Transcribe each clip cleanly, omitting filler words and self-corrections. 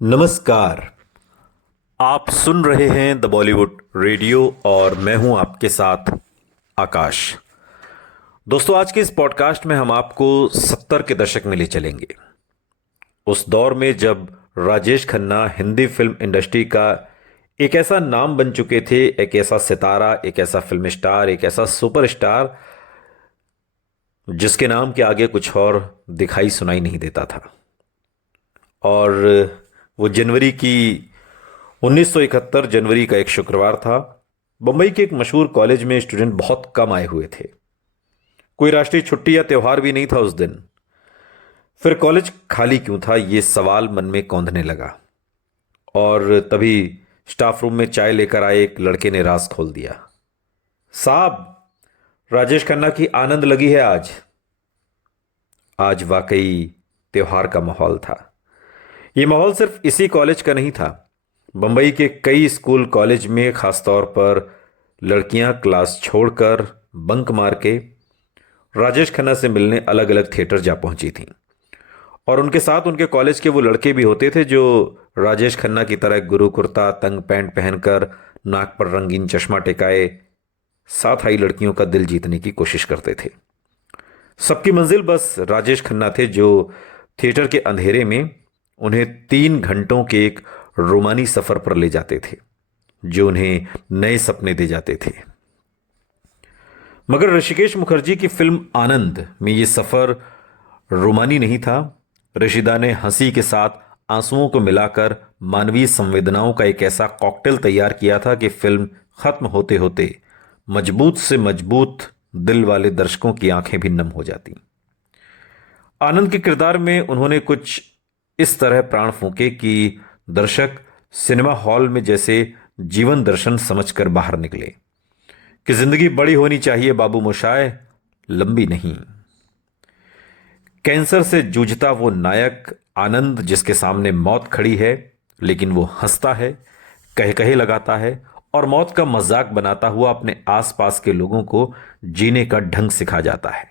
नमस्कार। आप सुन रहे हैं द बॉलीवुड रेडियो और मैं हूं आपके साथ आकाश। दोस्तों, आज के इस पॉडकास्ट में हम आपको 70 के दशक में ले चलेंगे। उस दौर में जब राजेश खन्ना हिंदी फिल्म इंडस्ट्री का एक ऐसा नाम बन चुके थे, एक ऐसा सितारा, एक ऐसा फिल्म स्टार, एक ऐसा सुपरस्टार जिसके नाम के आगे कुछ और दिखाई सुनाई नहीं देता था। और वो जनवरी की 1971 जनवरी का एक शुक्रवार था। बंबई के एक मशहूर कॉलेज में स्टूडेंट बहुत कम आए हुए थे। कोई राष्ट्रीय छुट्टी या त्योहार भी नहीं था उस दिन। फिर कॉलेज खाली क्यों था, ये सवाल मन में कौंधने लगा। और तभी स्टाफ रूम में चाय लेकर आए एक लड़के ने राज खोल दिया। साहब, राजेश खन्ना की आनंद लगी है आज। आज वाकई त्योहार का माहौल था। ये माहौल सिर्फ इसी कॉलेज का नहीं था। बंबई के कई स्कूल कॉलेज में खासतौर पर लड़कियां क्लास छोड़कर बंक मार के राजेश खन्ना से मिलने अलग अलग थिएटर जा पहुंची थीं। और उनके साथ उनके कॉलेज के वो लड़के भी होते थे जो राजेश खन्ना की तरह गुरु कुर्ता तंग पैंट पहनकर नाक पर रंगीन चश्मा टिकाए साथ आई लड़कियों का दिल जीतने की कोशिश करते थे। सबकी मंजिल बस राजेश खन्ना थे जो थिएटर के अंधेरे में उन्हें 3 घंटों के एक रोमानी सफर पर ले जाते थे जो उन्हें नए सपने दे जाते थे। मगर ऋषिकेश मुखर्जी की फिल्म आनंद में यह सफर रोमानी नहीं था। रशीदा ने हंसी के साथ आंसुओं को मिलाकर मानवीय संवेदनाओं का एक ऐसा कॉकटेल तैयार किया था कि फिल्म खत्म होते होते मजबूत से मजबूत दिल वाले दर्शकों की आंखें भी नम हो जाती। आनंद के किरदार में उन्होंने कुछ इस तरह प्राण फूंके कि दर्शक सिनेमा हॉल में जैसे जीवन दर्शन समझकर बाहर निकले कि जिंदगी बड़ी होनी चाहिए बाबू मोशाय, लंबी नहीं। कैंसर से जूझता वो नायक आनंद जिसके सामने मौत खड़ी है, लेकिन वो हंसता है, कह कहे लगाता है और मौत का मजाक बनाता हुआ अपने आसपास के लोगों को जीने का ढंग सिखा जाता है।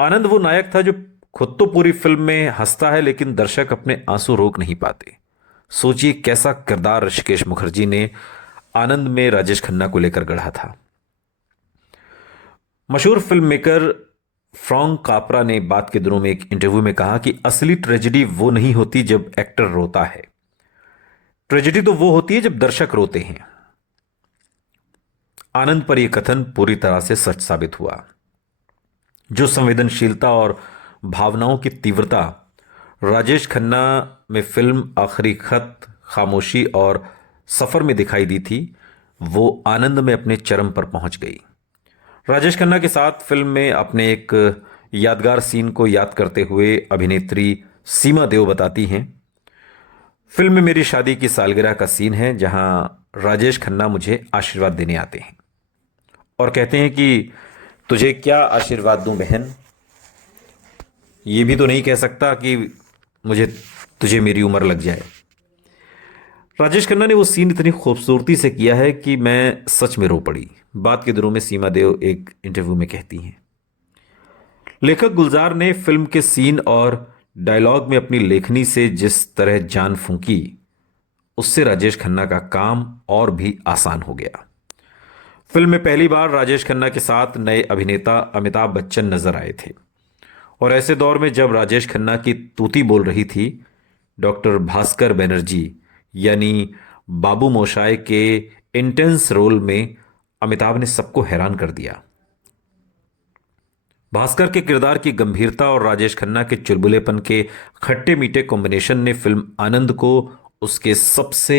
आनंद वो नायक था जो खुद तो पूरी फिल्म में हंसता है, लेकिन दर्शक अपने आंसू रोक नहीं पाते। सोचिए कैसा किरदार ऋषिकेश मुखर्जी ने आनंद में राजेश खन्ना को लेकर गढ़ा था। मशहूर फिल्म मेकर फ्रैंक कापरा ने बात के दिनों में एक इंटरव्यू में कहा कि असली ट्रेजेडी वो नहीं होती जब एक्टर रोता है, ट्रेजेडी तो वो होती है जब दर्शक रोते हैं। आनंद पर यह कथन पूरी तरह से सच साबित हुआ। जो संवेदनशीलता और भावनाओं की तीव्रता राजेश खन्ना में फिल्म आखिरी खत, खामोशी और सफर में दिखाई दी थी, वो आनंद में अपने चरम पर पहुंच गई। राजेश खन्ना के साथ फिल्म में अपने एक यादगार सीन को याद करते हुए अभिनेत्री सीमा देव बताती हैं, फिल्म में मेरी शादी की सालगिरह का सीन है जहां राजेश खन्ना मुझे आशीर्वाद देने आते हैं और कहते हैं कि तुझे क्या आशीर्वाद दूं बहन, ये भी तो नहीं कह सकता कि मुझे तुझे मेरी उम्र लग जाए। राजेश खन्ना ने वो सीन इतनी खूबसूरती से किया है कि मैं सच में रो पड़ी। बात के दिनों में सीमा देव एक इंटरव्यू में कहती हैं, लेखक गुलजार ने फिल्म के सीन और डायलॉग में अपनी लेखनी से जिस तरह जान फूंकी, उससे राजेश खन्ना का काम और भी आसान हो गया। फिल्म में पहली बार राजेश खन्ना के साथ नए अभिनेता अमिताभ बच्चन नजर आए थे और ऐसे दौर में जब राजेश खन्ना की तूती बोल रही थी, डॉक्टर भास्कर बनर्जी यानी बाबू मोशाय के इंटेंस रोल में अमिताभ ने सबको हैरान कर दिया। भास्कर के किरदार की गंभीरता और राजेश खन्ना के चुलबुलेपन के खट्टे मीठे कॉम्बिनेशन ने फिल्म आनंद को उसके सबसे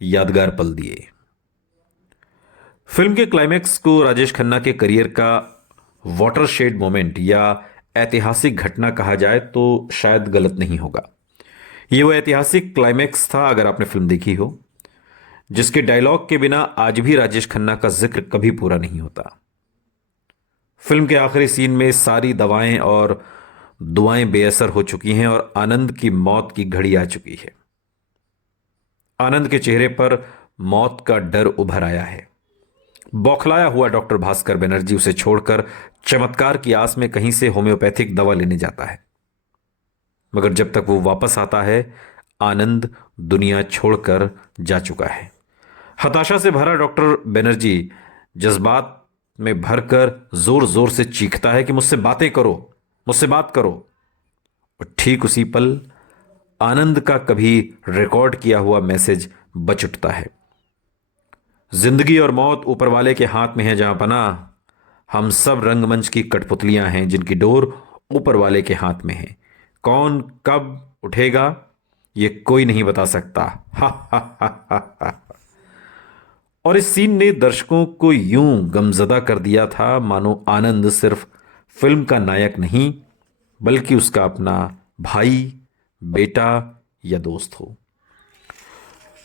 यादगार पल दिए। फिल्म के क्लाइमैक्स को राजेश खन्ना के करियर का वाटरशेड मोमेंट या ऐतिहासिक घटना कहा जाए तो शायद गलत नहीं होगा। यह वो ऐतिहासिक क्लाइमैक्स था, अगर आपने फिल्म देखी हो, जिसके डायलॉग के बिना आज भी राजेश खन्ना का जिक्र कभी पूरा नहीं होता। फिल्म के आखिरी सीन में सारी दवाएं और दुआएं बेअसर हो चुकी हैं और आनंद की मौत की घड़ी आ चुकी है। आनंद के चेहरे पर मौत का डर उभर आया है। बौखलाया हुआ डॉक्टर भास्कर बनर्जी उसे छोड़कर चमत्कार की आस में कहीं से होम्योपैथिक दवा लेने जाता है, मगर जब तक वो वापस आता है आनंद दुनिया छोड़कर जा चुका है। हताशा से भरा डॉक्टर बनर्जी जज्बात में भरकर जोर जोर से चीखता है कि मुझसे बातें करो, मुझसे बात करो। और ठीक उसी पल आनंद का कभी रिकॉर्ड किया हुआ मैसेज बज उठता है। जिंदगी और मौत ऊपर वाले के हाथ में है जहां पना, हम सब रंगमंच की कठपुतलियां हैं जिनकी डोर ऊपर वाले के हाथ में है। कौन कब उठेगा ये कोई नहीं बता सकता। हा हा हा हा हा। और इस सीन ने दर्शकों को यूं गमजदा कर दिया था मानो आनंद सिर्फ फिल्म का नायक नहीं बल्कि उसका अपना भाई, बेटा या दोस्त हो।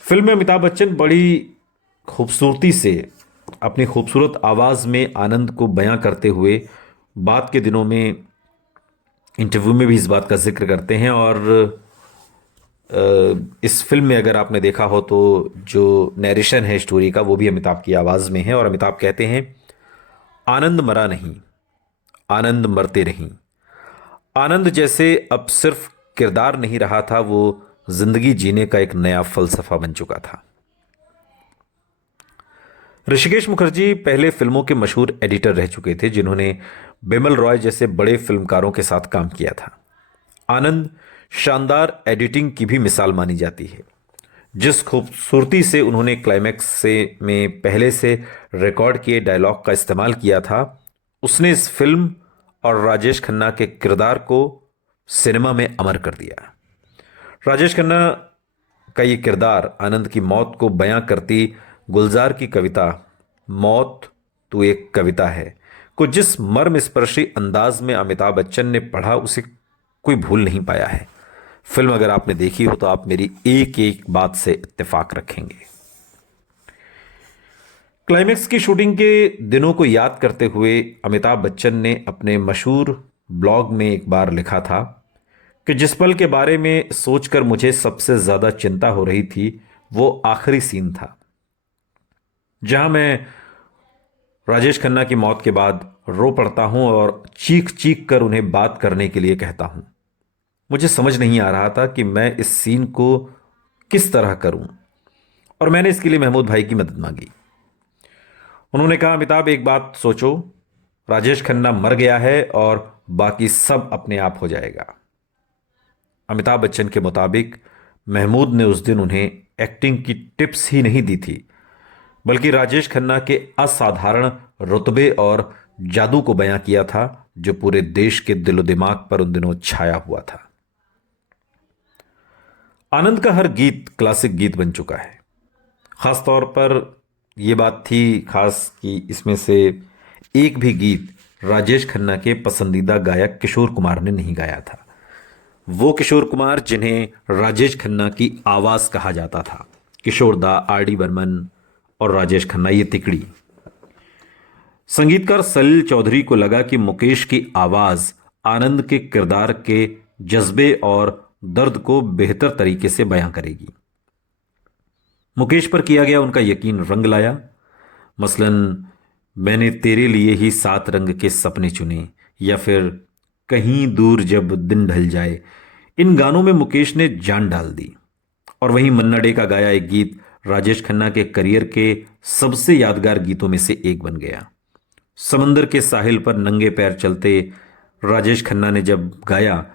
फिल्म में अमिताभ बच्चन बड़ी खूबसूरती से अपनी खूबसूरत आवाज में आनंद को बयां करते हुए बाद के दिनों में इंटरव्यू में भी इस बात का जिक्र करते हैं। और इस फिल्म में अगर आपने देखा हो तो जो नैरेशन है स्टोरी का वो भी अमिताभ की आवाज में है। और अमिताभ कहते हैं, आनंद मरा नहीं, आनंद मरते नहीं। आनंद जैसे अब सिर्फ किरदार नहीं रहा था, वो जिंदगी जीने का एक नया फलसफा बन चुका था। ऋषिकेश मुखर्जी पहले फिल्मों के मशहूर एडिटर रह चुके थे जिन्होंने बिमल रॉय जैसे बड़े फिल्मकारों के साथ काम किया था। आनंद शानदार एडिटिंग की भी मिसाल मानी जाती है। जिस खूबसूरती से उन्होंने क्लाइमैक्स से में पहले से रिकॉर्ड किए डायलॉग का इस्तेमाल किया था, उसने इस फिल्म और राजेश खन्ना के किरदार को सिनेमा में अमर कर दिया। राजेश खन्ना का ये किरदार आनंद की मौत को बयां करती गुलजार की कविता मौत तू एक कविता है को जिस मर्म स्पर्शी अंदाज में अमिताभ बच्चन ने पढ़ा उसे कोई भूल नहीं पाया है। फिल्म अगर आपने देखी हो तो आप मेरी एक एक बात से इत्तेफाक रखेंगे। क्लाइमैक्स की शूटिंग के दिनों को याद करते हुए अमिताभ बच्चन ने अपने मशहूर ब्लॉग में एक बार लिखा था कि जिस पल के बारे में सोचकर मुझे सबसे ज्यादा चिंता हो रही थी वो आखिरी सीन था जहां मैं राजेश खन्ना की मौत के बाद रो पड़ता हूं और चीख चीख कर उन्हें बात करने के लिए कहता हूं। मुझे समझ नहीं आ रहा था कि मैं इस सीन को किस तरह करूं और मैंने इसके लिए महमूद भाई की मदद मांगी। उन्होंने कहा, अमिताभ एक बात सोचो, राजेश खन्ना मर गया है और बाकी सब अपने आप हो जाएगा। अमिताभ बच्चन के मुताबिक महमूद ने उस दिन उन्हें एक्टिंग की टिप्स ही नहीं दी थी बल्कि राजेश खन्ना के असाधारण रुतबे और जादू को बयां किया था जो पूरे देश के दिलो दिमाग पर उन दिनों छाया हुआ था। आनंद का हर गीत क्लासिक गीत बन चुका है। खासतौर पर यह बात थी खास कि इसमें से एक भी गीत राजेश खन्ना के पसंदीदा गायक किशोर कुमार ने नहीं गाया था। वो किशोर कुमार जिन्हें राजेश खन्ना की आवाज कहा जाता था। किशोर दा, आर डी बर्मन और राजेश खन्ना, ये तिकड़ी। संगीतकार सलील चौधरी को लगा कि मुकेश की आवाज आनंद के किरदार के जज्बे और दर्द को बेहतर तरीके से बयां करेगी। मुकेश पर किया गया उनका यकीन रंग लाया। मसलन मैंने तेरे लिए ही 7 रंग के सपने चुने या फिर कहीं दूर जब दिन ढल जाए, इन गानों में मुकेश ने जान डाल दी। और वहीं मन्ना डे का गाया एक गीत राजेश खन्ना के करियर के सबसे यादगार गीतों में से एक बन गया। समंदर के साहिल पर नंगे पैर चलते राजेश खन्ना ने जब गाया,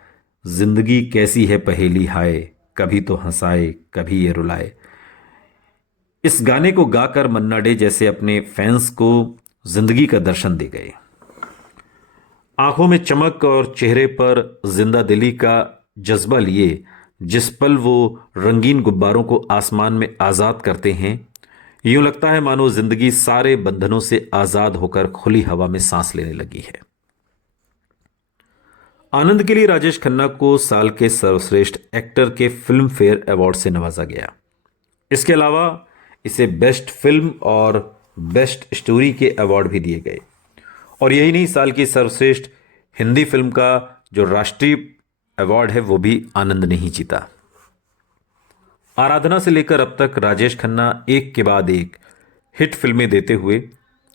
जिंदगी कैसी है पहेली हाय, कभी तो हंसाए कभी ये रुलाए। इस गाने को गाकर मन्ना डे जैसे अपने फैंस को जिंदगी का दर्शन दे गए। आंखों में चमक और चेहरे पर जिंदा दिली का जज्बा लिए जिस पल वो रंगीन गुब्बारों को आसमान में आजाद करते हैं, यूं लगता है मानो जिंदगी सारे बंधनों से आजाद होकर खुली हवा में सांस लेने लगी है। आनंद के लिए राजेश खन्ना को साल के सर्वश्रेष्ठ एक्टर के फिल्म फेयर अवार्ड से नवाजा गया। इसके अलावा इसे बेस्ट फिल्म और बेस्ट स्टोरी के अवार्ड भी दिए गए। और यही नहीं, साल की सर्वश्रेष्ठ हिंदी फिल्म का जो राष्ट्रीय अवार्ड है वो भी आनंद ने ही जीता। आराधना से लेकर अब तक राजेश खन्ना एक के बाद एक हिट फिल्में देते हुए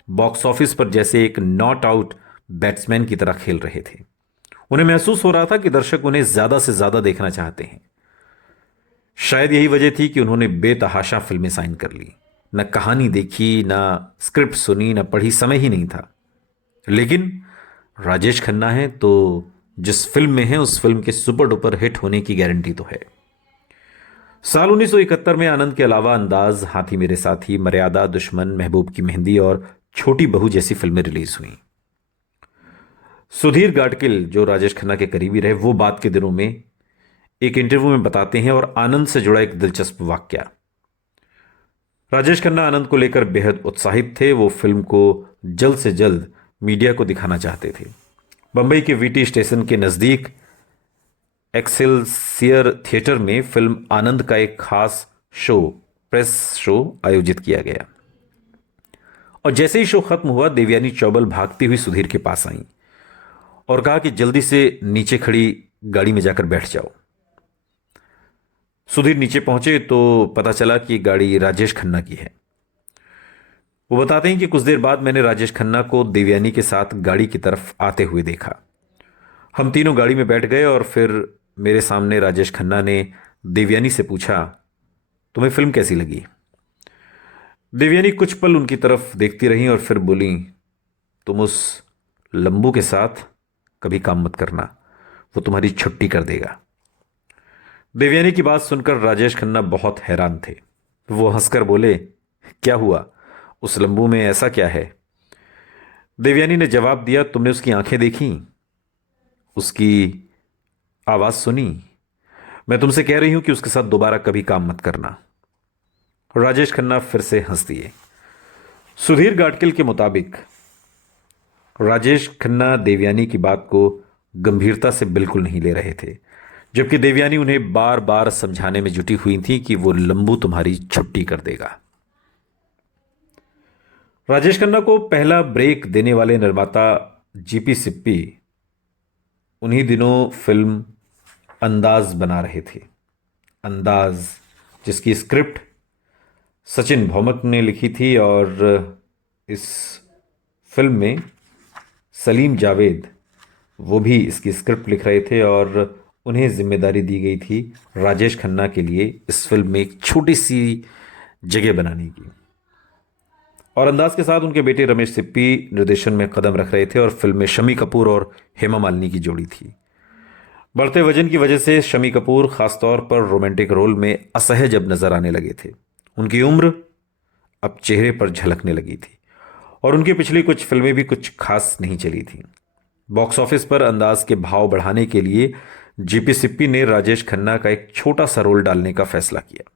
बॉक्स ऑफिस पर जैसे एक नॉट आउट बैट्समैन की तरह खेल रहे थे। उन्हें महसूस हो रहा था कि दर्शक उन्हें ज्यादा से ज्यादा देखना चाहते हैं। शायद यही वजह थी कि उन्होंने बेतहाशा फिल्में साइन कर ली। न कहानी देखी, न स्क्रिप्ट सुनी, न पढ़ी, समय ही नहीं था। लेकिन राजेश खन्ना है तो जिस फिल्म में है उस फिल्म के सुपर डुपर हिट होने की गारंटी तो है। साल 1971 में आनंद के अलावा अंदाज, हाथी मेरे साथी, मर्यादा, दुश्मन, महबूब की मेहंदी और छोटी बहू जैसी फिल्में रिलीज हुई। सुधीर गाडगिल, जो राजेश खन्ना के करीबी रहे, वो बात के दिनों में एक इंटरव्यू में बताते हैं और आनंद से जुड़ा एक दिलचस्प वाक्या। राजेश खन्ना आनंद को लेकर बेहद उत्साहित थे। वो फिल्म को जल्द से जल्द मीडिया को दिखाना चाहते थे। बंबई के वीटी स्टेशन के नजदीक एक्सेलसियर थिएटर में फिल्म आनंद का एक खास शो, प्रेस शो आयोजित किया गया। और जैसे ही शो खत्म हुआ, देवयानी चौबल भागती हुई सुधीर के पास आई और कहा कि जल्दी से नीचे खड़ी गाड़ी में जाकर बैठ जाओ। सुधीर नीचे पहुंचे तो पता चला कि गाड़ी राजेश खन्ना की है। वो बताते हैं कि कुछ देर बाद मैंने राजेश खन्ना को देवयानी के साथ गाड़ी की तरफ आते हुए देखा। हम तीनों गाड़ी में बैठ गए और फिर मेरे सामने राजेश खन्ना ने देवयानी से पूछा, तुम्हें फिल्म कैसी लगी? देवयानी कुछ पल उनकी तरफ देखती रही और फिर बोली, तुम उस लंबू के साथ कभी काम मत करना, वो तुम्हारी छुट्टी कर देगा। देवयानी की बात सुनकर राजेश खन्ना बहुत हैरान थे। वो हंसकर बोले, क्या हुआ, उस लंबू में ऐसा क्या है? देवयानी ने जवाब दिया, तुमने उसकी आंखें देखी, उसकी आवाज सुनी? मैं तुमसे कह रही हूं कि उसके साथ दोबारा कभी काम मत करना। राजेश खन्ना फिर से हंस दिए। सुधीर गाडगिल के मुताबिक राजेश खन्ना देवयानी की बात को गंभीरता से बिल्कुल नहीं ले रहे थे, जबकि देवयानी उन्हें बार बार समझाने में जुटी हुई थी कि वो लंबू तुम्हारी छुट्टी कर देगा। राजेश खन्ना को पहला ब्रेक देने वाले निर्माता जीपी सिप्पी उन्हीं दिनों फिल्म अंदाज बना रहे थे। अंदाज, जिसकी स्क्रिप्ट सचिन भौमिक ने लिखी थी और इस फिल्म में सलीम जावेद वो भी इसकी स्क्रिप्ट लिख रहे थे और उन्हें जिम्मेदारी दी गई थी राजेश खन्ना के लिए इस फिल्म में एक छोटी सी जगह बनाने की। और अंदाज के साथ उनके बेटे रमेश सिप्पी निर्देशन में कदम रख रहे थे और फिल्म में शम्मी कपूर और हेमा मालिनी की जोड़ी थी। बढ़ते वजन की वजह से शम्मी कपूर खासतौर पर रोमांटिक रोल में असहज अब नजर आने लगे थे। उनकी उम्र अब चेहरे पर झलकने लगी थी और उनकी पिछली कुछ फिल्में भी कुछ खास नहीं चली थी। बॉक्स ऑफिस पर अंदाज के भाव बढ़ाने के लिए जीपी सिप्पी ने राजेश खन्ना का एक छोटा सा रोल डालने का फैसला किया।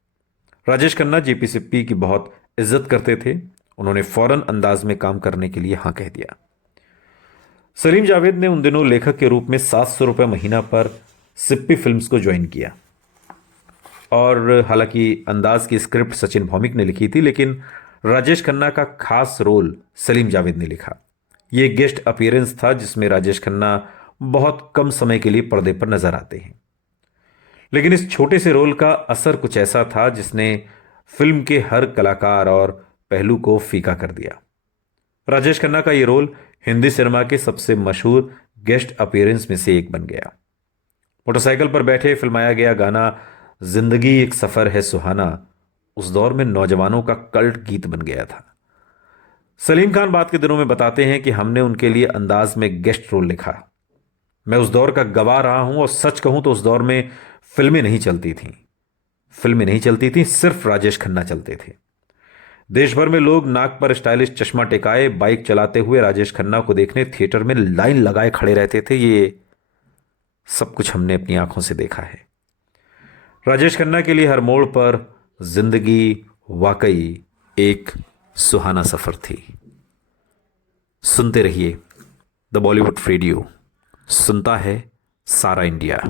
राजेश खन्ना जीपी सिप्पी की बहुत इज्जत करते थे। उन्होंने फौरन अंदाज में काम करने के लिए हां कह दिया। सलीम जावेद ने उन दिनों लेखक के रूप में 700 रुपये महीना पर सिप्पी फिल्म्स को ज्वाइन किया और हालांकि अंदाज की स्क्रिप्ट सचिन भौमिक ने लिखी थी, लेकिन राजेश खन्ना का खास रोल सलीम जावेद ने लिखा। यह गेस्ट अपीयरेंस था जिसमें राजेश खन्ना बहुत कम समय के लिए पर्दे पर नजर आते हैं, लेकिन इस छोटे से रोल का असर कुछ ऐसा था जिसने फिल्म के हर कलाकार और पहलू को फीका कर दिया। राजेश खन्ना का यह रोल हिंदी सिनेमा के सबसे मशहूर गेस्ट अपीयरेंस में से एक बन गया। मोटरसाइकिल पर बैठे फिल्माया गया गाना जिंदगी एक सफर है सुहाना उस दौर में नौजवानों का कल्ट गीत बन गया था। सलीम खान बात के दिनों में बताते हैं कि हमने उनके लिए अंदाज में गेस्ट रोल लिखा। मैं उस दौर का गवाह रहा हूं और सच कहूं तो उस दौर में फिल्में नहीं चलती थीं, सिर्फ राजेश खन्ना चलते थे। देश भर में लोग नाक पर स्टाइलिश चश्मा टिकाए बाइक चलाते हुए राजेश खन्ना को देखने थिएटर में लाइन लगाए खड़े रहते थे। ये सब कुछ हमने अपनी आंखों से देखा है। राजेश खन्ना के लिए हर मोड़ पर जिंदगी वाकई एक सुहाना सफर थी। सुनते रहिए द बॉलीवुड रेडियो, सुनता है सारा इंडिया।